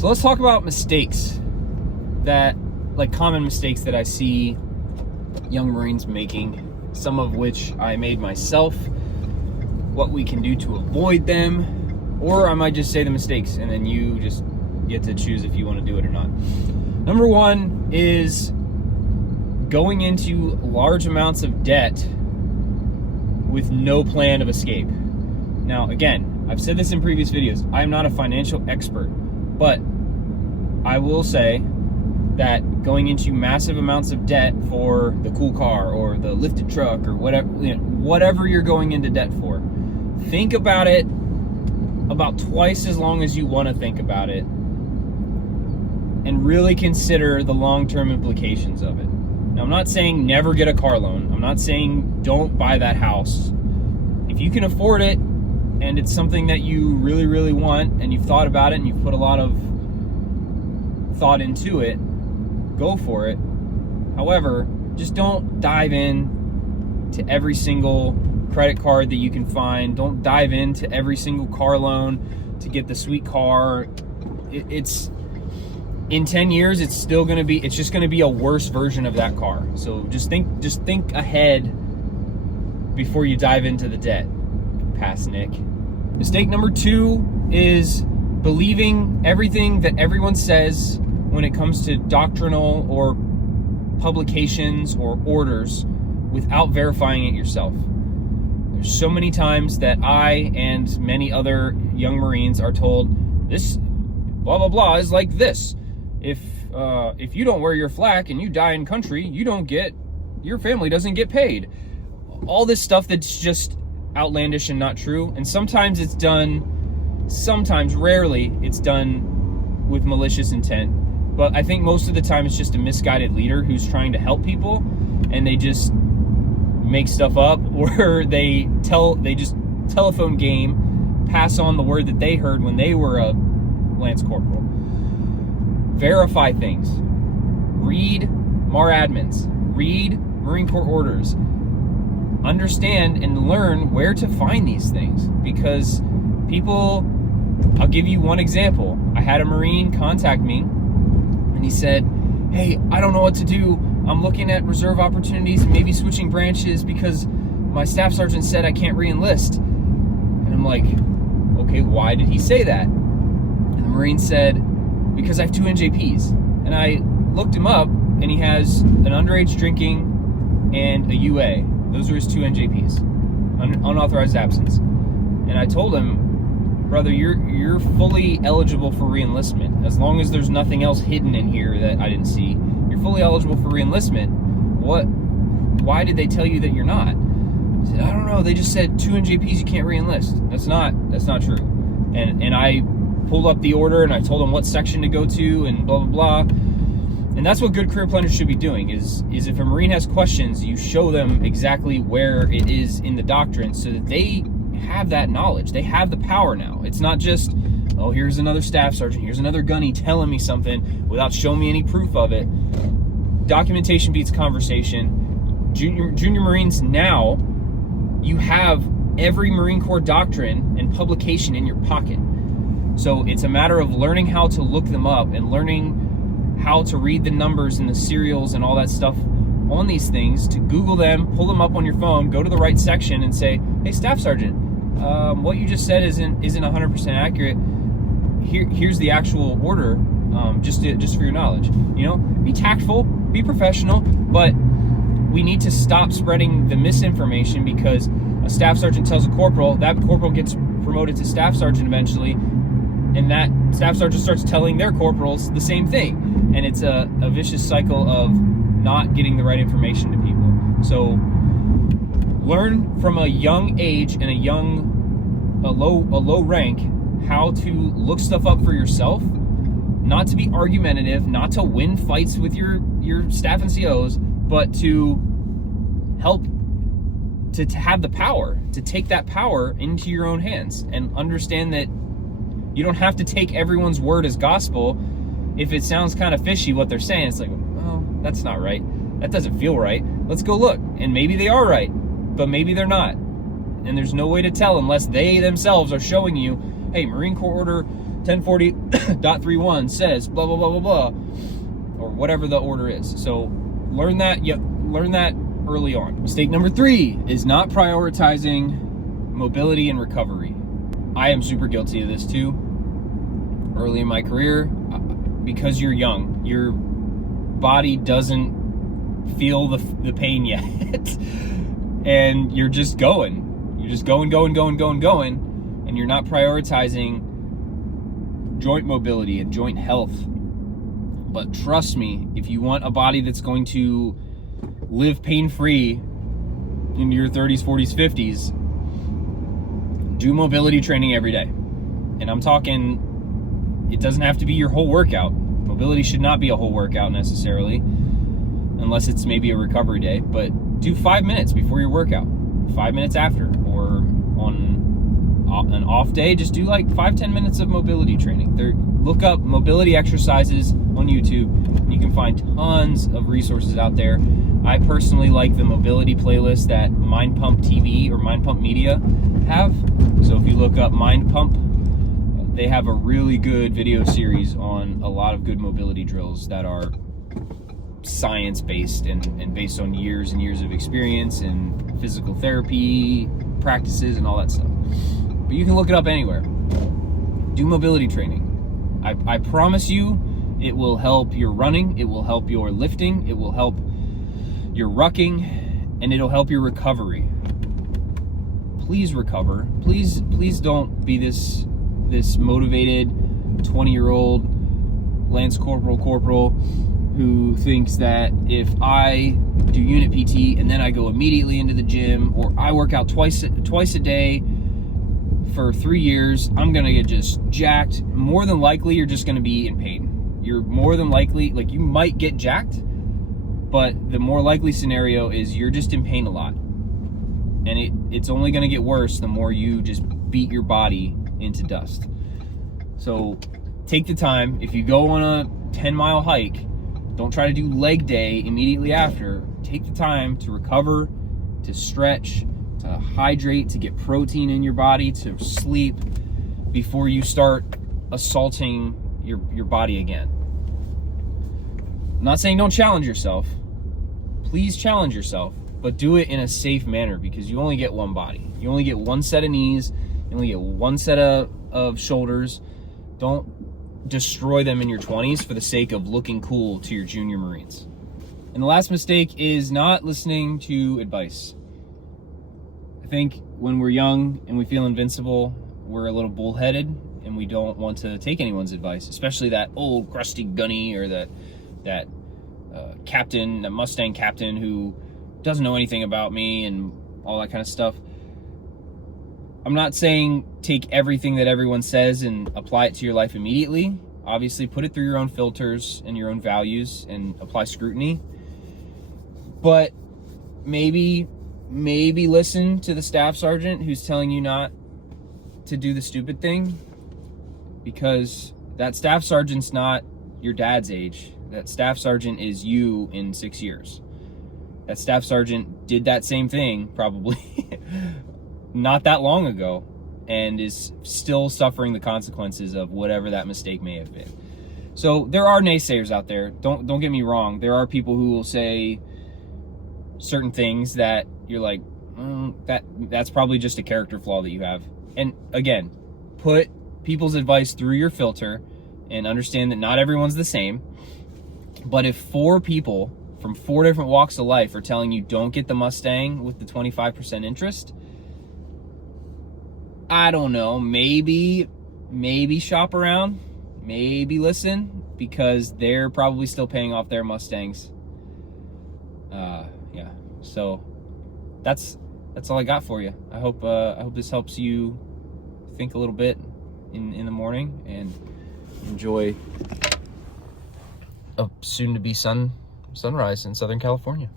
So let's talk about mistakes common mistakes that I see young Marines making, some of which I made myself, what we can do to avoid them, or I might just say the mistakes and then you just get to choose if you want to do it or not. Number one is going into large amounts of debt with no plan of escape. Now, again, I've said this in previous videos, I am not a financial expert, but I will say that going into massive amounts of debt for the cool car or the lifted truck or whatever you're going into debt for, think about it about twice as long as you want to think about it and really consider the long-term implications of it. Now, I'm not saying never get a car loan. I'm not saying don't buy that house. If you can afford it and it's something that you really, really want and you've thought about it and you've put a lot of thought into it, go for it. However, just don't dive in to every single credit card that you can find. Don't dive into every single car loan to get the sweet car. It's in 10 years, it's just going to be a worse version of that car. So just think ahead before you dive into the debt. Pass, Nick. Mistake number 2 is believing everything that everyone says when it comes to doctrinal or publications or orders without verifying it yourself. There's so many times that I and many other young Marines are told this blah blah blah is like this. If you don't wear your flak and you die in country, your family doesn't get paid. All this stuff that's just outlandish and not true. And sometimes rarely it's done with malicious intent. But I think most of the time it's just a misguided leader who's trying to help people, and they just make stuff up, or they just telephone game, pass on the word that they heard when they were a Lance Corporal. Verify things. Read MAR admins. Read Marine Corps orders. Understand and learn where to find these things, because I'll give you one example. I had a Marine contact me and he said, hey, I don't know what to do. I'm looking at reserve opportunities and maybe switching branches because my staff sergeant said I can't re-enlist. And I'm like, okay, why did he say that? And the Marine said, because I have 2 NJPs. And I looked him up and he has an underage drinking and a UA. Those are his 2 NJPs, unauthorized absence. And I told him, brother, you're fully eligible for re-enlistment. As long as there's nothing else hidden in here that I didn't see, you're fully eligible for re-enlistment. Why did they tell you that you're not? I said, I don't know, they just said 2 NJPs, you can't re-enlist. That's not true. And I pulled up the order and I told them what section to go to and blah, blah, blah. And that's what good career planners should be doing, is if a Marine has questions, you show them exactly where it is in the doctrine so that they have that knowledge. They have the power now. It's not just, oh, here's another staff sergeant, here's another gunny telling me something without showing me any proof of it. Documentation beats conversation. Junior Marines, now you have every Marine Corps doctrine and publication in your pocket. So it's a matter of learning how to look them up and learning how to read the numbers and the serials and all that stuff on these things, to Google them, pull them up on your phone, go to the right section and say, hey, Staff Sergeant, what you just said isn't 100% accurate. Here's the actual order, just for your knowledge. Be tactful, be professional, but we need to stop spreading the misinformation, because a Staff Sergeant tells a corporal, that corporal gets promoted to Staff Sergeant eventually, and that Staff Sergeant starts telling their corporals the same thing. And it's a vicious cycle of not getting the right information to people. So learn from a young age and a low rank how to look stuff up for yourself, not to be argumentative, not to win fights with your staff and COs, but to help to have the power, to take that power into your own hands and understand that you don't have to take everyone's word as gospel. If it sounds kind of fishy what they're saying, it's like, oh, that's not right. That doesn't feel right. Let's go look. And maybe they are right, but maybe they're not. And there's no way to tell unless they themselves are showing you, hey, Marine Corps Order 1040.31 says blah, blah, blah, blah, blah, or whatever the order is. So learn that early on. Mistake number 3 is not prioritizing mobility and recovery. I am super guilty of this too. Early in my career, because you're young, your body doesn't feel the pain yet. And you're just going. You're just going, and you're not prioritizing joint mobility and joint health. But trust me, if you want a body that's going to live pain-free into your 30s, 40s, 50s, do mobility training every day. And I'm talking, it doesn't have to be your whole workout. Mobility should not be a whole workout necessarily, unless it's maybe a recovery day, but do 5 minutes before your workout, 5 minutes after, or on an off day, just do like 5-10 minutes of mobility training. Look up mobility exercises on YouTube, and you can find tons of resources out there. I personally like the mobility playlist that Mind Pump TV or Mind Pump Media have. So if you look up Mind Pump, they have a really good video series on a lot of good mobility drills that are science-based and based on years and years of experience and physical therapy practices and all that stuff. But you can look it up anywhere. Do mobility training. I promise you, it will help your running, it will help your lifting, it will help your rucking, and it'll help your recovery. Please recover. Please don't be this motivated 20-year-old Lance Corporal who thinks that if I do unit PT and then I go immediately into the gym, or I work out twice a day for 3 years, I'm gonna get just jacked. More than likely, you're just gonna be in pain. You're more than likely, like, you might get jacked, but the more likely scenario is you're just in pain a lot. And it's only gonna get worse the more you just beat your body into dust. So take the time. If you go on a 10-mile hike, don't try to do leg day immediately after. Take the time to recover, to stretch, to hydrate, to get protein in your body, to sleep before you start assaulting your body again. I'm not saying don't challenge yourself. Please challenge yourself, but do it in a safe manner, because you only get one body. You only get one set of knees, you only get one set of shoulders. Don't destroy them in your 20s for the sake of looking cool to your junior Marines. And the last mistake is not listening to advice. I think when we're young and we feel invincible, we're a little bullheaded and we don't want to take anyone's advice, especially that old crusty gunny or that captain, that Mustang captain who doesn't know anything about me and all that kind of stuff. I'm not saying take everything that everyone says and apply it to your life immediately. Obviously, put it through your own filters and your own values and apply scrutiny. But maybe listen to the staff sergeant who's telling you not to do the stupid thing, because that staff sergeant's not your dad's age. That staff sergeant is you in 6 years. That staff sergeant did that same thing probably not that long ago and is still suffering the consequences of whatever that mistake may have been. So there are naysayers out there. Don't get me wrong. There are people who will say certain things that you're like, that's probably just a character flaw that you have. And again, put people's advice through your filter and understand that not everyone's the same. But if 4 people from 4 different walks of life are telling you don't get the Mustang with the 25% interest, I don't know, maybe shop around, maybe listen, because they're probably still paying off their Mustangs. Yeah, so that's all I got for you. I hope this helps you think a little bit in the morning and enjoy a soon-to-be sunrise in Southern California.